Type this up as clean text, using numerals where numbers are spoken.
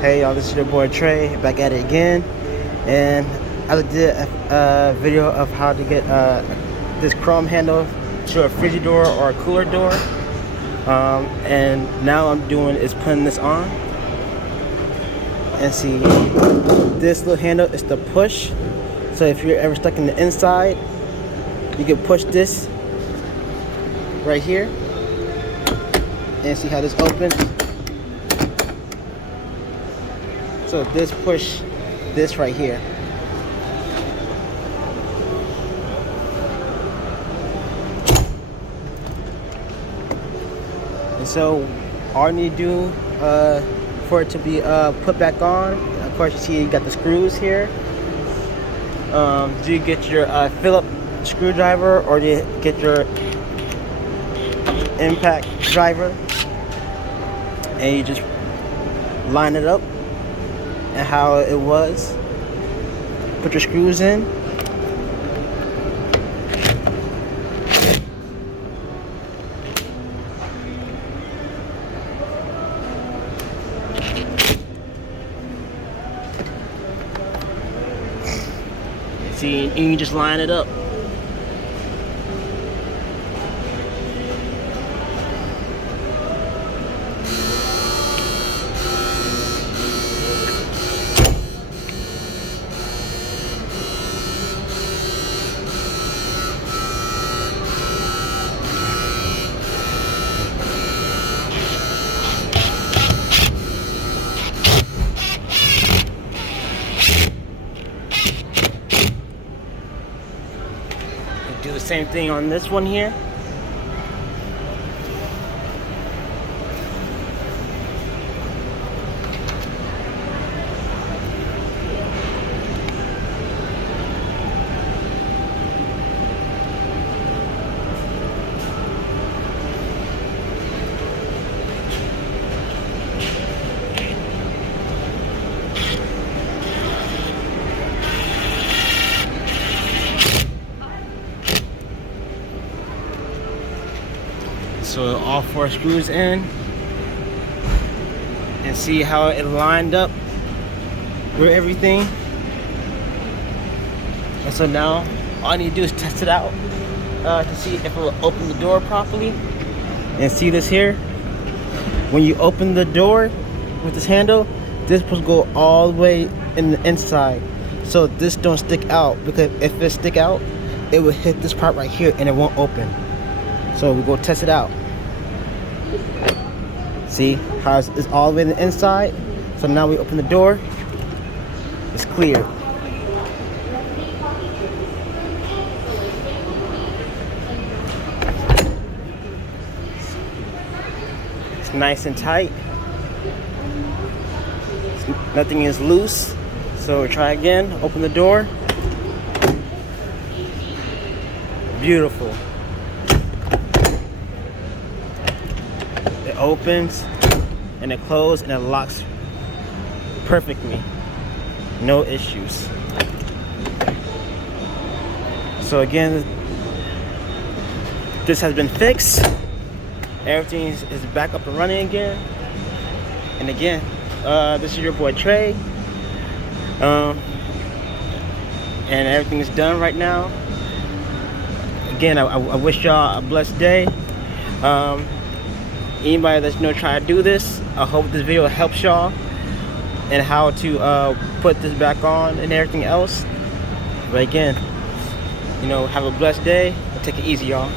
Hey y'all, this is your boy Trey, back at it again, and I did a video of how to get this chrome handle to a Frigidor or a cooler door, and now I'm doing is putting this on, and see, this little handle is the push, so if you're ever stuck in the inside, you can push this right here, and see how this opens. So this push this right here. And so all you need to do for it to be put back on, of course you see you got the screws here. Do you get your Phillips screwdriver or do you get your impact driver? And you just line it up and how it was. Put your screws in. See, and you just line it up. Do the same thing on this one here. So all 4 screws in, and see how it lined up with everything. And so now all I need to do is test it out to see if it will open the door properly. And see this here, when you open the door with this handle, this will go all the way in the inside, so this don't stick out, because if it stick out it will hit this part right here and it won't open. So we go test it out. See how it's all the way to the inside. So now we open the door, it's clear. It's nice and tight. Nothing is loose. So try again, open the door. Beautiful. It opens and it closes and it locks perfectly. No issues. So again, this has been fixed. Everything is back up and running again. And again, this is your boy Trey. And everything is done right now. Again, I wish y'all a blessed day. Anybody that's try to do this, I hope this video helps y'all and how to put this back on and everything else. But again, have a blessed day. Take it easy, y'all.